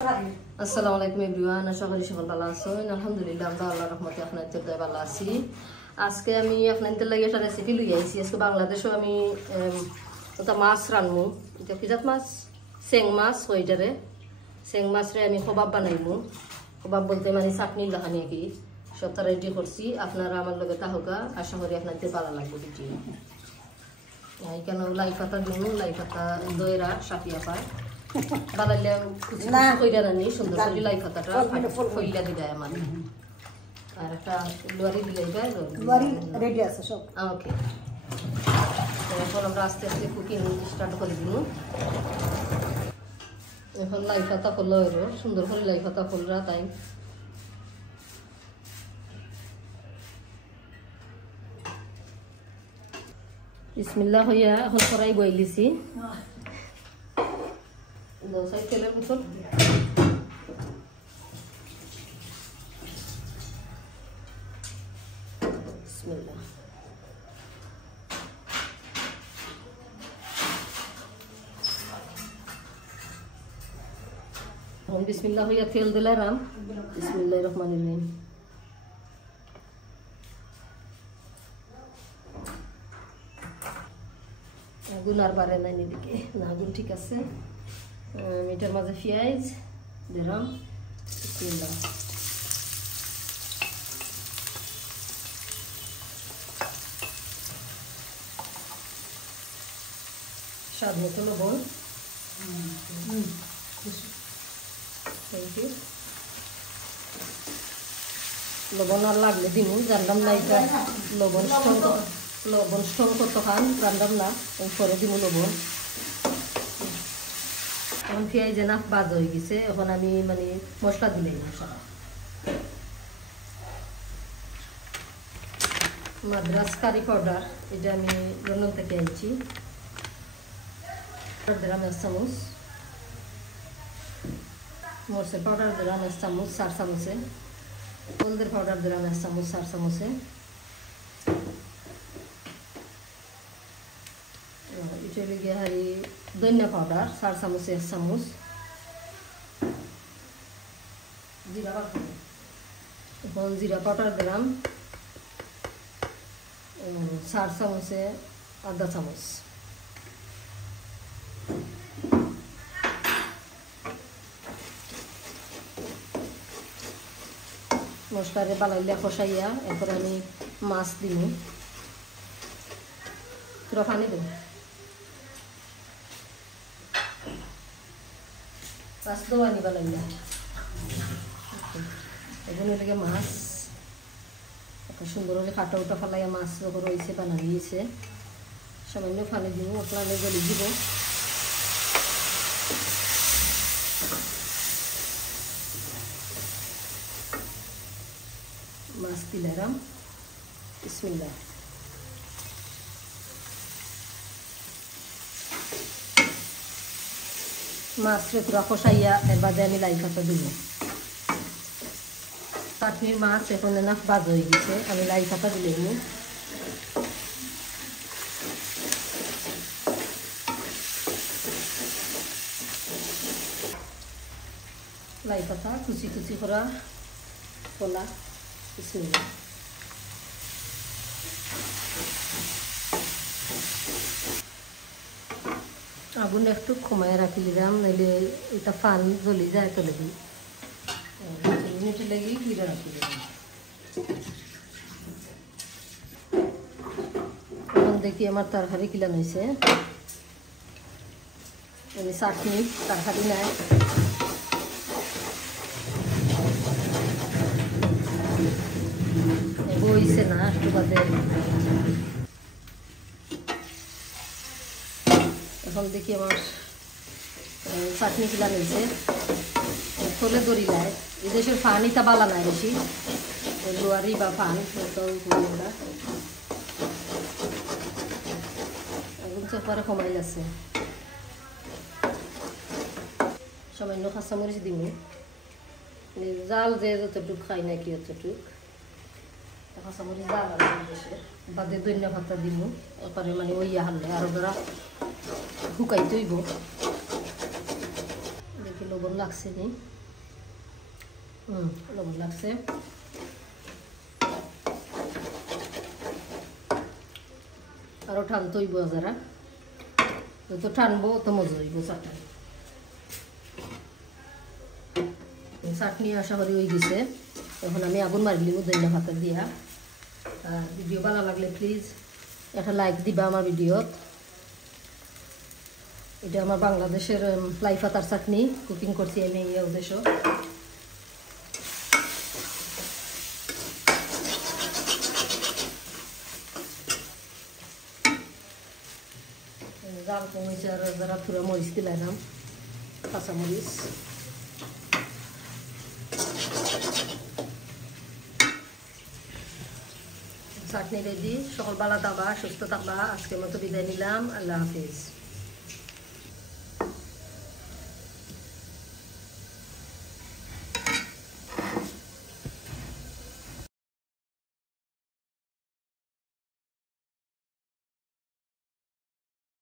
আসসালামু আলাইকুম এভরিওয়ান, আশা করি সকল ভালো আছেন। আলহামদুলিল্লাহ আমরা আল্লাহর রহমতে আপনাদের দয়ায় ভালো আছি। আজকে আমি আপনাদের লাগি একটা রেসিপি লই আইছি। আজকে বাংলাদেশও আমি ওটা মাছ রান্নু। এটা কি জাত মাছ? চেং মাছ হইটারে। চেং মাছরে আমি কবাব বানাইমু। কবাব বলতে মানে চাটনি লাখানি কি সবটা রেডি করছি। আপনারা আমার লগে তাহকা, আশা করি আপনাদের ভালো লাগবে ভিডিও। এখানে লাই পাতা দিন, লাই পাতা দইরা সাপিয়া পায় বানাইলে কইরা রানি সুন্দর করে লাই পাতাটা ফইলা দিবে আমার। আর একটা লুয়ারি দিলেই যায়। লুয়ারি রেডি আছে সব। ওকে, এখন আমরা আস্তে আস্তে কুকিং স্টার্ট করে দিব। এখন লাই পাতা ফল হইলো, সুন্দর করে লাই পাতা ফলরা তাই বিসমিল্লাহ হইয়া এখন কড়াই বইলিছি। দোসাই তেলের বোতল বিসমিল্লাহ। এখন বিসমিল্লাহ হইয়া তেল দিলাম। বিসমিল্লাহির রহমানির রহিম। আগুন আর বাড়ে নাই এদিকে, না আগুন ঠিক আছে। এটার মাঝে পেঁয়াজ দিলাম, স্বাদ মতো লবণ, লবণ আর লাগলে দিমু, জানলাম না এটা লবণ স্ট্রং কত খান জানলাম না, পরে দিমু লবণ। এখন পেঁয়াজ না বাজ হয়ে গেছে, এখন আমি মানে মশলা দিলেই মশলা মাদ্রাস কারি পাউডার, এটা আমি লন্ডন থেকে আনছি। দিলাম 1 চামচ, মরচের পাউডার দিলাম 1 চামচ 4 চামচে, হলদের পাউডার দিলাম 1 চামচ 4 চামচে, এটা লিগে হারি ধনিয়া পাউডার 4 চামচে 1 চামচ, এখন জিরা পাউডার দিলাম 4 চামচে আধা চামচ, মশলারে বালাইলে কষাইয়া এরপর আমি মাছ দিব। তোরা পানি দেব, মাছ দেওয়ানি বালাইলা। এখন এদিকে মাছ একটা সুন্দর হলে কাটা উটা ফালাইয়া মাছ যখন রয়েছে বানানো দিয়েছে, সামান্য ফানি দিব, আপনারা গলি দিব। মাছ দিলাম, বিসমিল্লাহ। মাছরে পুরা কষাইয়া এর বাদে আমি লাই পাতা দিব। চাটনির মাছ এখন না বাজ হয়ে গেছে, আমি লাই পাতা দিলাম। লাই পাতা কুচি কুচি করা কলা, বিসমিল্লাহ। আগুন একটু কমায় রাখি দিলাম, নাইলে এটা ফান জ্বলি যায় তো লেগে মিনিট লেগে ফিরে রাখি দিলাম। এখন দেখি আমার তরকারি কিলান হয়েছে, আমি চাটনি তরকারি নাই। বইছে না একটু বাদে। এখন দেখি আমার চাটনি কিলা নিয়েছে, থলে দড়ি লাই। এই দেশের ফান ইটা বালা নাই বেশি, লোয়ারি বা ফান এখন চপারে কমাই আছে। সামান্য কাঁচামরিচ দিব, জাল যে যতটুক খাই না কি অতটুক কাঁচামরিচ জাল আর দেশের বাদে ধনিয়া পাতা দিব। এরপরে মানে ওই হারলে আরো ধরা শুকাইতে হইব। দেখি লবণ লাগছে নি লবণ লাগছে আরো টানতে হইব যারা যত টানবো তত মজা হইব চাটনি চাটনি আশা করি হয়ে গেছে এখন আমি আগুন মারিলি দইনা ভাতের দিয়া আর ভিডিও ভালো লাগলে প্লিজ একটা লাইক দিবা আমার ভিডিওত এটা আমার বাংলাদেশের লাই পাতার চাটনি কুকিং করছি আমি এই উদ্দেশ্য জাল কমেছে আর যারা থুরা মরিচ দিলাম কাঁচা মরিচ চাটনি রেডি সকল ভালো থাকবা সুস্থ থাকবা আজকের মতো বিদায় নিলাম আল্লাহ হাফিজ